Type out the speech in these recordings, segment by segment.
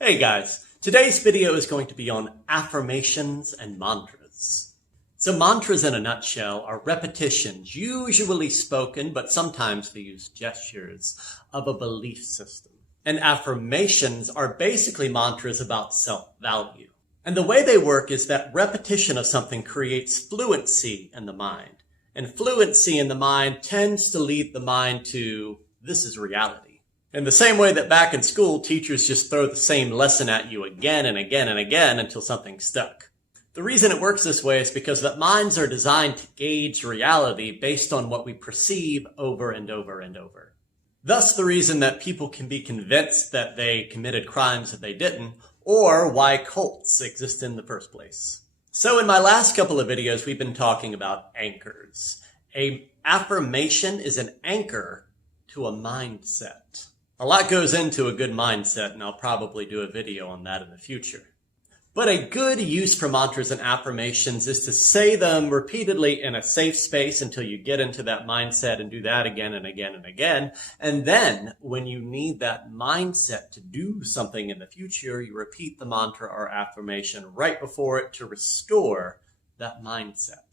Hey guys, today's video is going to be on affirmations and mantras. So mantras in a nutshell are repetitions, usually spoken, but sometimes they use gestures, of a belief system. And affirmations are basically mantras about self-value. And the way they work is that repetition of something creates fluency in the mind. And fluency in the mind tends to lead the mind to, this is reality. In the same way that back in school, teachers just throw the same lesson at you again and again and again until something's stuck. The reason it works this way is because that minds are designed to gauge reality based on what we perceive over and over and over. Thus, the reason that people can be convinced that they committed crimes that they didn't, or why cults exist in the first place. So in my last couple of videos, we've been talking about anchors. An affirmation is an anchor to a mindset. A lot goes into a good mindset, and I'll probably do a video on that in the future. But a good use for mantras and affirmations is to say them repeatedly in a safe space until you get into that mindset and do that again and again and again. And then when you need that mindset to do something in the future, you repeat the mantra or affirmation right before it to restore that mindset.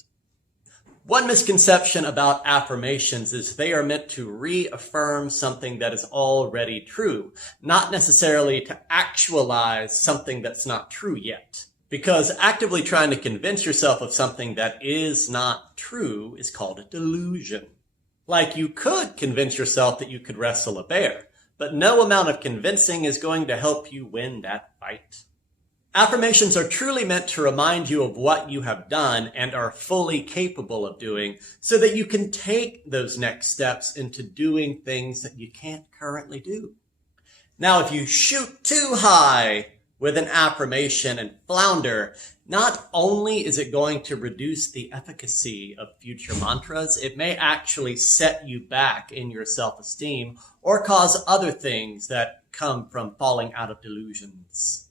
One misconception about affirmations is they are meant to reaffirm something that is already true, not necessarily to actualize something that's not true yet. Because actively trying to convince yourself of something that is not true is called a delusion. Like you could convince yourself that you could wrestle a bear, but no amount of convincing is going to help you win that fight. Affirmations are truly meant to remind you of what you have done and are fully capable of doing so that you can take those next steps into doing things that you can't currently do. Now, if you shoot too high with an affirmation and flounder, not only is it going to reduce the efficacy of future mantras, it may actually set you back in your self-esteem or cause other things that come from falling out of delusions.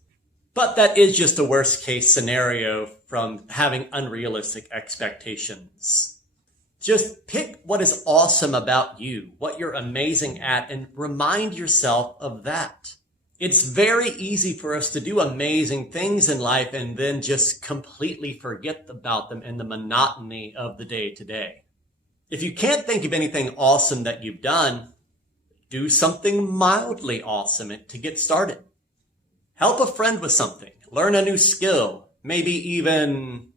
But that is just a worst case scenario from having unrealistic expectations. Just pick what is awesome about you, what you're amazing at, and remind yourself of that. It's very easy for us to do amazing things in life and then just completely forget about them in the monotony of the day-to-day. If you can't think of anything awesome that you've done, do something mildly awesome to get started. Help a friend with something, learn a new skill, maybe even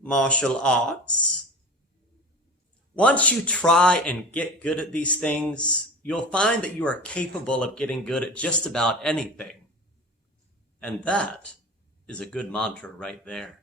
martial arts. Once you try and get good at these things, you'll find that you are capable of getting good at just about anything. And that is a good mantra right there.